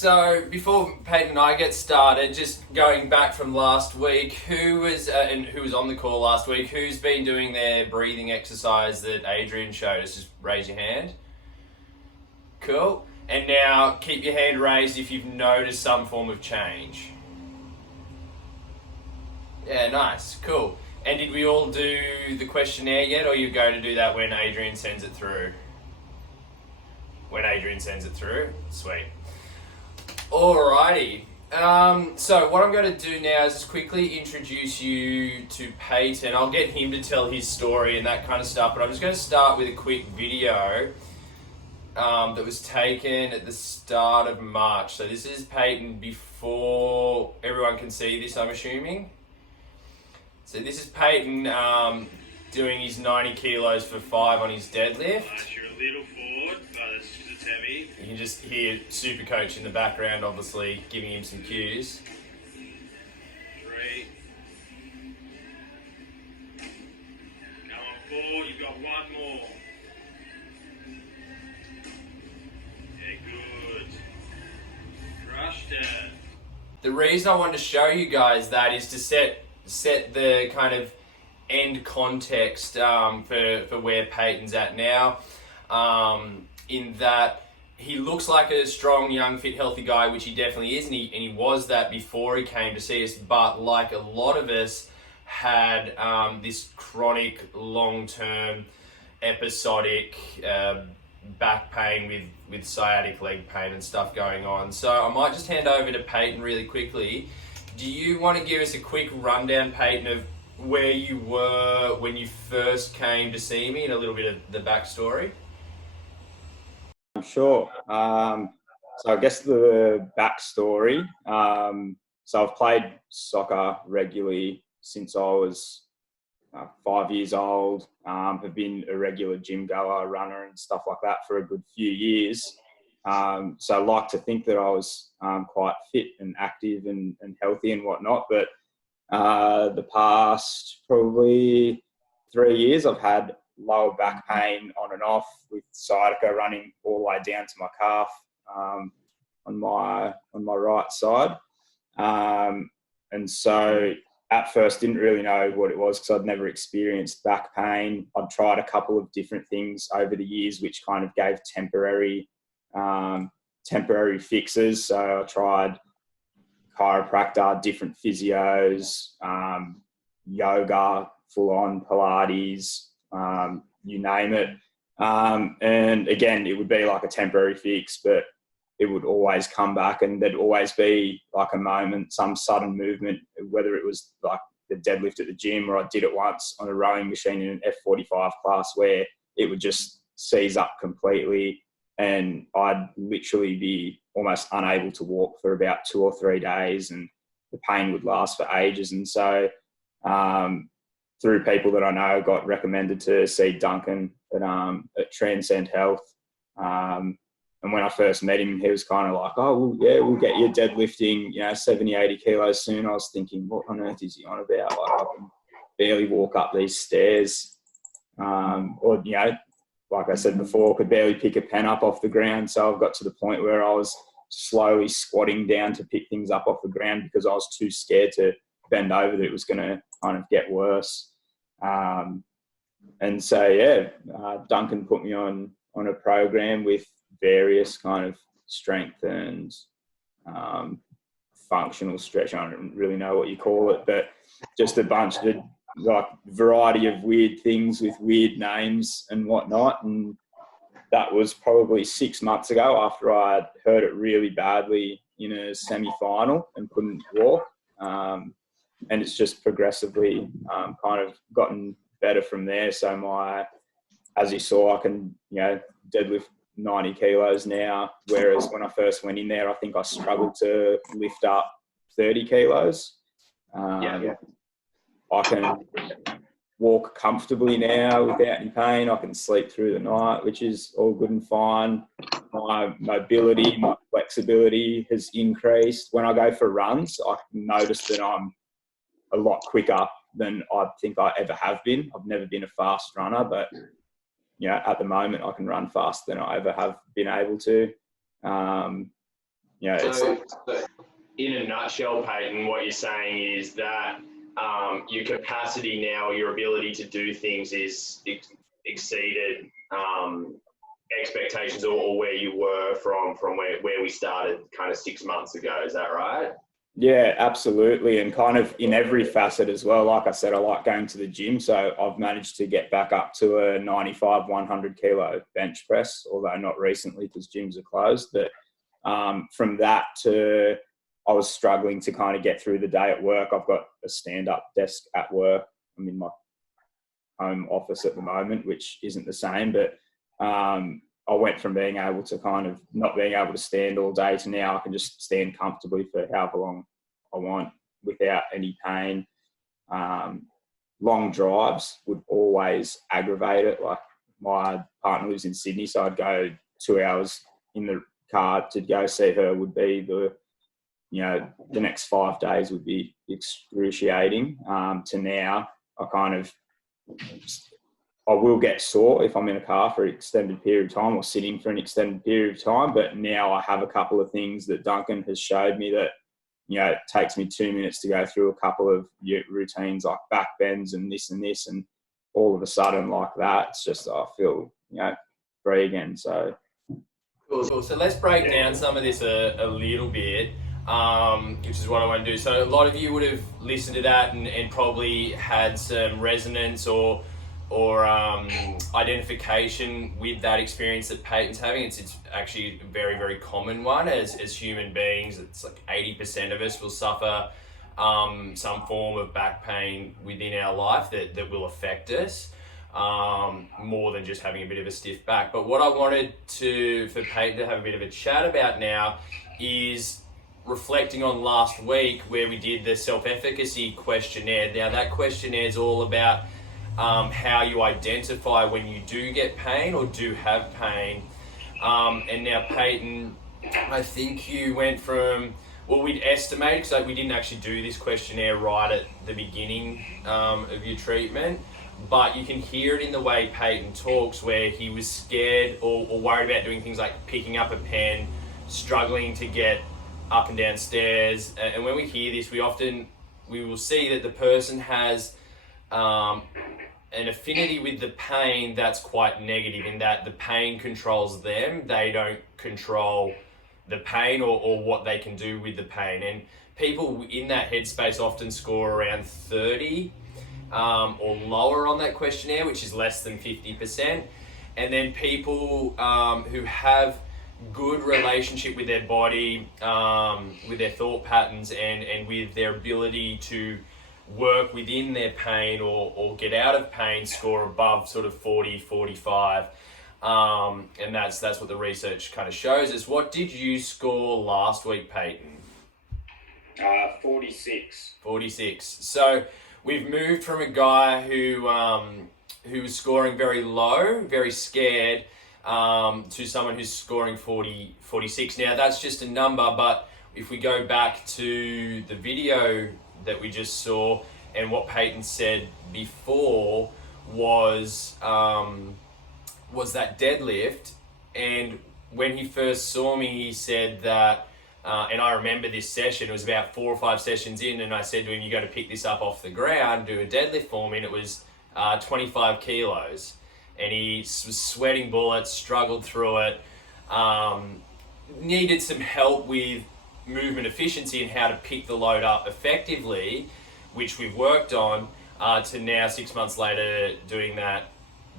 So before Peyton and I get started, just going back from last week, who was on the call last week? Who's been doing their breathing exercise that Adrian showed us? Just raise your hand. Cool. And now keep your hand raised if you've noticed some form of change. Yeah, nice, cool. And did we all do the questionnaire yet, or you go to do that when Adrian sends it through? When Adrian sends it through, sweet. Alrighty. So what I'm going to do now is just quickly introduce you to Peyton. I'll get him to tell his story and that kind of stuff, but I'm just going to start with a quick video that was taken at the start of March. So this is Peyton before everyone can see this, I'm assuming. So this is Peyton doing his 90 kilos for 5 on his deadlift. You're a little forward, but it's heavy. You can just hear Super Coach in the background, obviously, giving him some cues. 3. Come on, 4. You've got 1 more. Yeah, good. Crushed it. The reason I wanted to show you guys that is to set the kind of end context for where Peyton's at now. In that he looks like a strong, young, fit, healthy guy, which he definitely is, and he was that before he came to see us. But like a lot of us, had this chronic, long-term, episodic back pain with sciatic leg pain and stuff going on. So I might just hand over to Peyton really quickly. Do you want to give us a quick rundown, Peyton, of where you were when you first came to see me and a little bit of the backstory? Sure. So I guess the backstory. So I've played soccer regularly since I was 5 years old. Have been a regular gym goer, runner and stuff like that for a good few years. So I like to think that I was quite fit and active and healthy and whatnot. But the past probably 3 years, I've had lower back pain on and off with sciatica running all the way down to my calf on my right side. And so at first didn't really know what it was because I'd never experienced back pain. I'd tried a couple of different things over the years which kind of gave temporary fixes. So I tried chiropractor, different physios, yoga, full-on Pilates, you name it. And again, it would be like a temporary fix, but it would always come back and there'd always be like a moment, some sudden movement, whether it was like the deadlift at the gym or I did it once on a rowing machine in an F45 class where it would just seize up completely and I'd literally be almost unable to walk for about 2 or 3 days and the pain would last for ages. And so through people that I know, got recommended to see Duncan at Transcend Health. And when I first met him, he was kind of like, oh, well, yeah, we'll get you deadlifting, 70, 80 kilos soon. I was thinking, what on earth is he on about? Like, I can barely walk up these stairs. Or, like I said before, could barely pick a pen up off the ground. So I've got to the point where I was slowly squatting down to pick things up off the ground because I was too scared to bend over that it was going to kind of get worse. And so, Duncan put me on a program with various kind of strength and functional stretch. I don't really know what you call it, but just a bunch of like variety of weird things with weird names and whatnot. And that was probably 6 months ago after I hurt it really badly in a semi-final and couldn't walk. And it's just progressively kind of gotten better from there. So as you saw, I can, deadlift 90 kilos now, whereas when I first went in there, I think I struggled to lift up 30 kilos. I can walk comfortably now without any pain. I can sleep through the night, which is all good and fine. My mobility, my flexibility has increased. When I go for runs, I notice that I'm a lot quicker than I think I ever have been. I've never been a fast runner, but at the moment I can run faster than I ever have been able to. you know, So, in a nutshell, Payton, what you're saying is that your capacity now, your ability to do things is exceeded expectations or where you were from where we started kind of 6 months ago. Is that right? Yeah, absolutely. And kind of in every facet as well. Like I said, I like going to the gym. So I've managed to get back up to a 95, 100 kilo bench press, although not recently because gyms are closed. But from that to, I was struggling to kind of get through the day at work. I've got a stand-up desk at work. I'm in my home office at the moment, which isn't the same, but I went from being able to kind of not being able to stand all day to now I can just stand comfortably for however long I want without any pain. Long drives would always aggravate it. Like my partner lives in Sydney, so I'd go 2 hours in the car to go see her would be the next 5 days would be excruciating. To now, I will get sore if I'm in a car for an extended period of time or sitting for an extended period of time. But now I have a couple of things that Duncan has showed me that, it takes me 2 minutes to go through a couple of routines like back bends and this, and all of a sudden like that, it's just, I feel, free again. So. Cool. So let's break down some of this a little bit, which is what I want to do. So a lot of you would have listened to that and probably had some resonance or identification with that experience that Payton's having. It's actually a very, very common one as human beings. It's like 80% of us will suffer some form of back pain within our life that will affect us more than just having a bit of a stiff back. But what I wanted for Payton to have a bit of a chat about now is reflecting on last week where we did the self-efficacy questionnaire. Now that questionnaire is all about how you identify when you do get pain or do have pain. And now Payton, I think you went from, well, we'd estimated, because we didn't actually do this questionnaire right at the beginning of your treatment, but you can hear it in the way Payton talks where he was scared or worried about doing things like picking up a pen, struggling to get up and down stairs. And when we hear this, we will see that the person has an affinity with the pain that's quite negative, in that the pain controls them. They don't control the pain or what they can do with the pain. And people in that headspace often score around 30 or lower on that questionnaire, which is less than 50%. And then people who have good relationship with their body, with their thought patterns and with their ability to work within their pain or get out of pain score above sort of 40, 45. And that's what the research kind of shows us. What did you score last week, Payton? 46. 46. So we've moved from a guy who was scoring very low, very scared, to someone who's scoring 46. Now that's just a number, but if we go back to the video that we just saw, and what Payton said before was that deadlift. And when he first saw me, he said that, and I remember this session, it was about 4 or 5 sessions in, and I said to him, you got to pick this up off the ground, do a deadlift for me, and it was 25 kilos. And he was sweating bullets, struggled through it, needed some help with movement efficiency and how to pick the load up effectively, which we've worked on, to now 6 months later doing that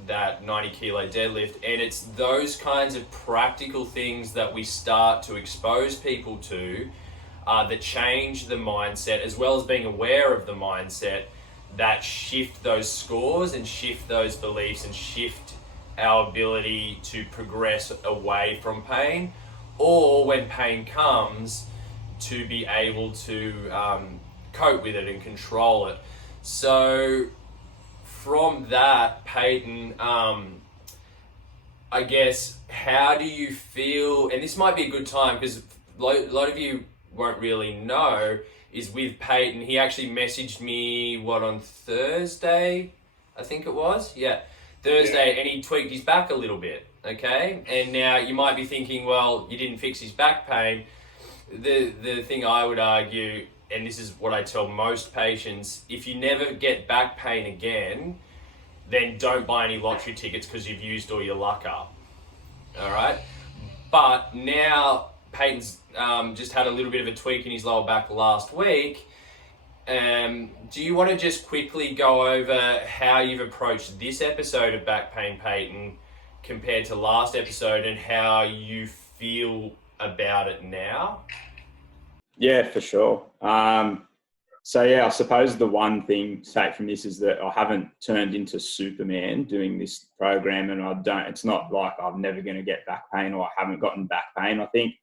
90 kilo deadlift. And it's those kinds of practical things that we start to expose people to that change the mindset, as well as being aware of the mindset, that shift those scores and shift those beliefs and shift our ability to progress away from pain, or when pain comes, to be able to cope with it and control it. So from that, Payton, I guess, how do you feel, and this might be a good time because a lot of you won't really know, is with Payton, he actually messaged me, on Thursday, I think it was? Yeah, Thursday, and he tweaked his back a little bit, okay? And now you might be thinking, well, you didn't fix his back pain. the thing I would argue, and this is what I tell most patients, if you never get back pain again, then don't buy any lottery tickets because you've used all your luck up. All right? But now Payton's just had a little bit of a tweak in his lower back last week. Do you want to just quickly go over how you've approached this episode of back pain, Payton, compared to last episode, and how you feel about it now? Yeah, for sure. So yeah, I suppose the one thing to take from this is that I haven't turned into Superman doing this program, and it's not like I'm never going to get back pain or I haven't gotten back pain. I think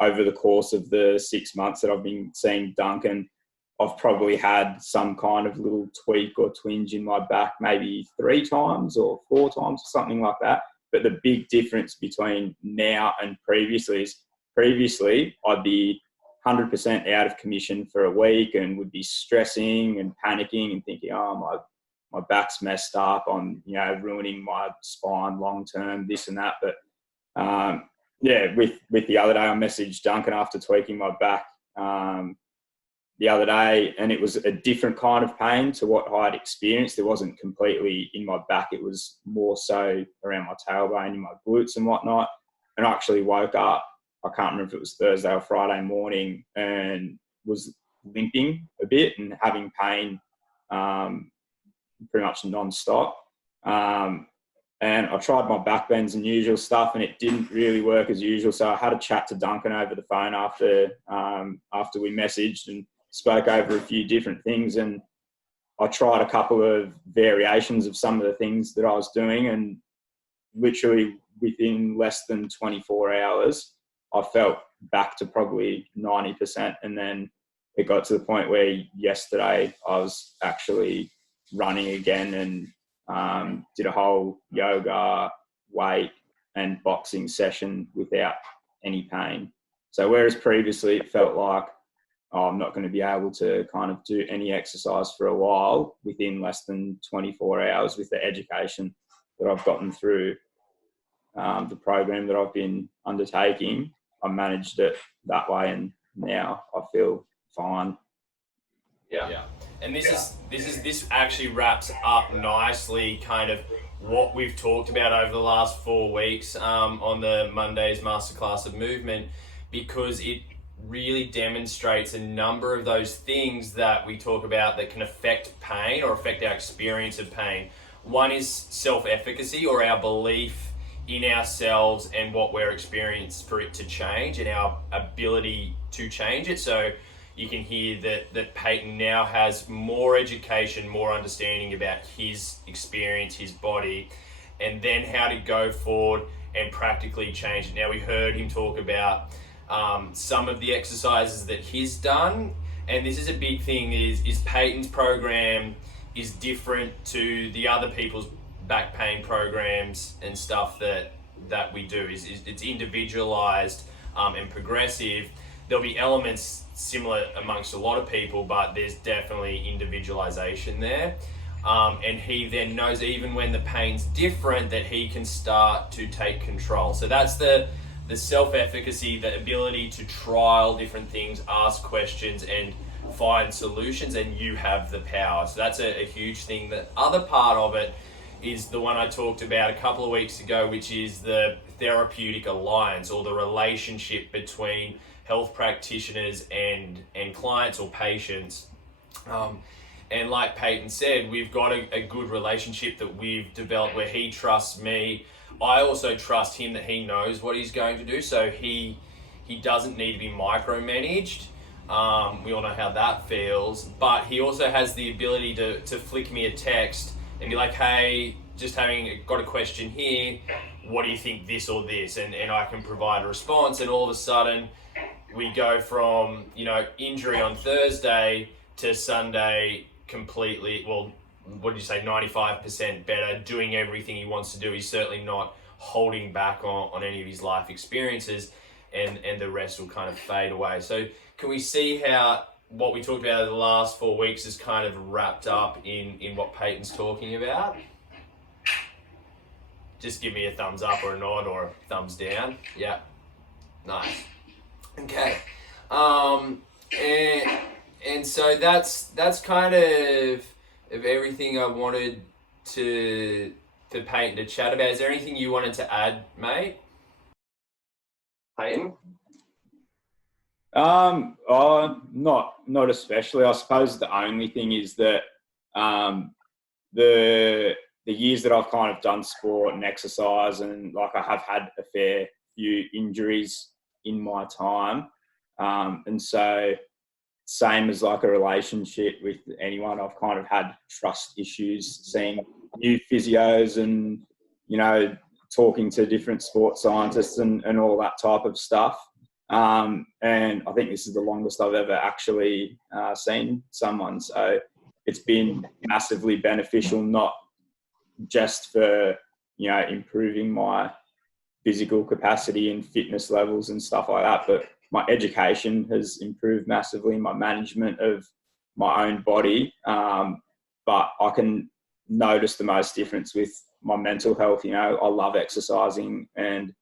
over the course of the 6 months that I've been seeing Duncan, I've probably had some kind of little tweak or twinge in my back, maybe 3 times or 4 times or something like that. But the big difference between now and previously is previously I'd be 100% out of commission for a week and would be stressing and panicking and thinking, oh, my back's messed up. I'm, ruining my spine long term, this and that. But with the other day, I messaged Duncan after tweaking my back the other day, and it was a different kind of pain to what I'd experienced. It wasn't completely in my back. It was more so around my tailbone, in my glutes and whatnot. And I actually woke up, I can't remember if it was Thursday or Friday morning, and was limping a bit and having pain pretty much non-stop. And I tried my back bends and usual stuff, and it didn't really work as usual. So I had a chat to Duncan over the phone after we messaged and spoke over a few different things. And I tried a couple of variations of some of the things that I was doing, and literally within less than 24 hours, I felt back to probably 90%. And then it got to the point where yesterday I was actually running again and did a whole yoga, weight and boxing session without any pain. So whereas previously it felt like, I'm not going to be able to kind of do any exercise for a while, within less than 24 hours with the education that I've gotten through the program that I've been undertaking, I managed it that way, and now I feel fine. Yeah. And this actually wraps up nicely kind of what we've talked about over the last 4 weeks on the Monday's Masterclass of Movement, because it really demonstrates a number of those things that we talk about that can affect pain or affect our experience of pain. One is self-efficacy, or our belief in ourselves and what we're experiencing for it to change, and our ability to change it. So you can hear that Payton now has more education, more understanding about his experience, his body, and then how to go forward and practically change it. Now, we heard him talk about some of the exercises that he's done, and this is a big thing, is Payton's program is different to the other people's back pain programs and stuff that we do. It's individualized and progressive. There'll be elements similar amongst a lot of people, but there's definitely individualization there. And he then knows, even when the pain's different, that he can start to take control. So that's the self-efficacy, the ability to trial different things, ask questions and find solutions, and you have the power. So that's a huge thing. The other part of it is the one I talked about a couple of weeks ago, which is the therapeutic alliance, or the relationship between health practitioners and clients or patients. And like Payton said, we've got a good relationship that we've developed where he trusts me. I also trust him that he knows what he's going to do, so he doesn't need to be micromanaged. We all know how that feels, but he also has the ability to flick me a text and be like, hey, got a question here, what do you think, this or this? And I can provide a response, and all of a sudden we go from, injury on Thursday to Sunday completely, well, what did you say, 95% better, doing everything he wants to do. He's certainly not holding back on any of his life experiences, and the rest will kind of fade away. So can we see how what we talked about over the last 4 weeks is kind of wrapped up in what Payton's talking about? Just give me a thumbs up or a nod or a thumbs down. Yeah, nice. Okay. And so that's kind of everything I wanted to Payton to chat about. Is there anything you wanted to add, mate? Payton? Not especially. I suppose the only thing is that the years that I've kind of done sport and exercise, and like I have had a fair few injuries in my time, and so same as like a relationship with anyone, I've kind of had trust issues, seeing new physios and, you know, talking to different sports scientists and all that type of stuff. And I think this is the longest I've ever actually seen someone. So it's been massively beneficial, not just for, you know, improving my physical capacity and fitness levels and stuff like that, but my education has improved massively, my management of my own body. But I can notice the most difference with my mental health. You know, I love exercising and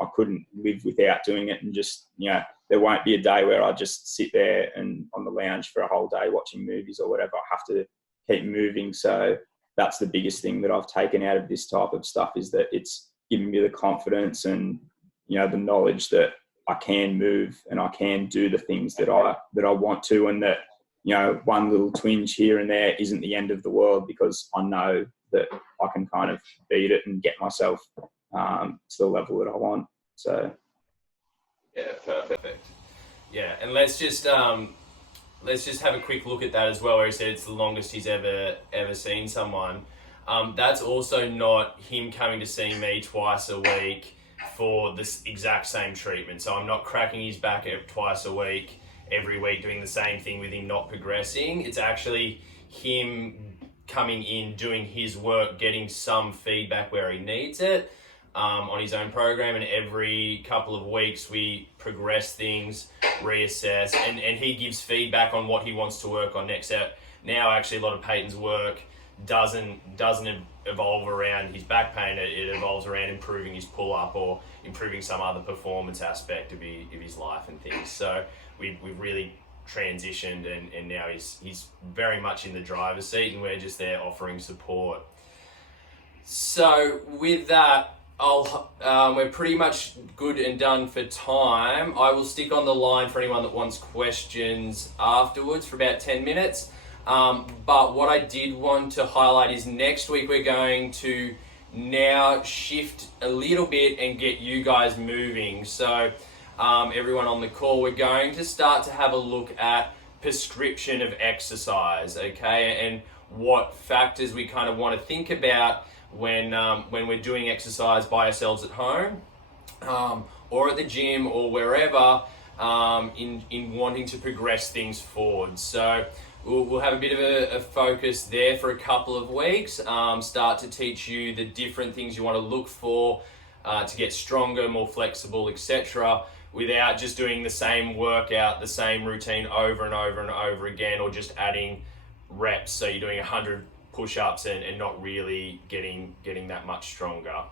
I couldn't live without doing it. And just, you know, there won't be a day where I just sit there and on the lounge for a whole day watching movies or whatever. I have to keep moving. So that's the biggest thing that I've taken out of this type of stuff, is that it's given me the confidence and, you know, the knowledge that I can move and I can do the things that I want to, and that, you know, one little twinge here and there isn't the end of the world, because I know that I can kind of beat it and get myself to the level that I want. So yeah, perfect. Yeah, and let's just have a quick look at that as well, where he said it's the longest he's ever seen someone. That's also not him coming to see me twice a week for this exact same treatment. So I'm not cracking his back twice a week, every week, doing the same thing with him not progressing. It's actually him coming in, doing his work, getting some feedback where he needs it on his own program, and every couple of weeks we progress things, reassess, and he gives feedback on what he wants to work on next. Now actually a lot of Payton's work doesn't evolve around his back pain. It evolves around improving his pull-up or improving some other performance aspect of his life and things. So we've really transitioned, and now he's very much in the driver's seat, and we're just there offering support. So with that, we're pretty much good and done for time. I will stick on the line for anyone that wants questions afterwards for about 10 minutes. But what I did want to highlight is next week we're going to now shift a little bit and get you guys moving. So everyone on the call, we're going to start to have a look at prescription of exercise, okay, and what factors we kind of want to think about when we're doing exercise by ourselves at home or at the gym or wherever, in wanting to progress things forward. So we'll have a bit of a focus there for a couple of weeks, start to teach you the different things you want to look for to get stronger, more flexible, etc., without just doing the same workout, the same routine over and over and over again, or just adding reps. So you're doing 100 push-ups and not really getting that much stronger.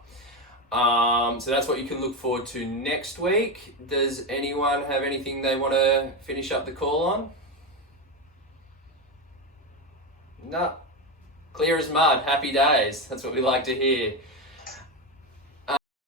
So that's what you can look forward to next week. Does anyone have anything they want to finish up the call on? No. Clear as mud. Happy days. That's what we like to hear.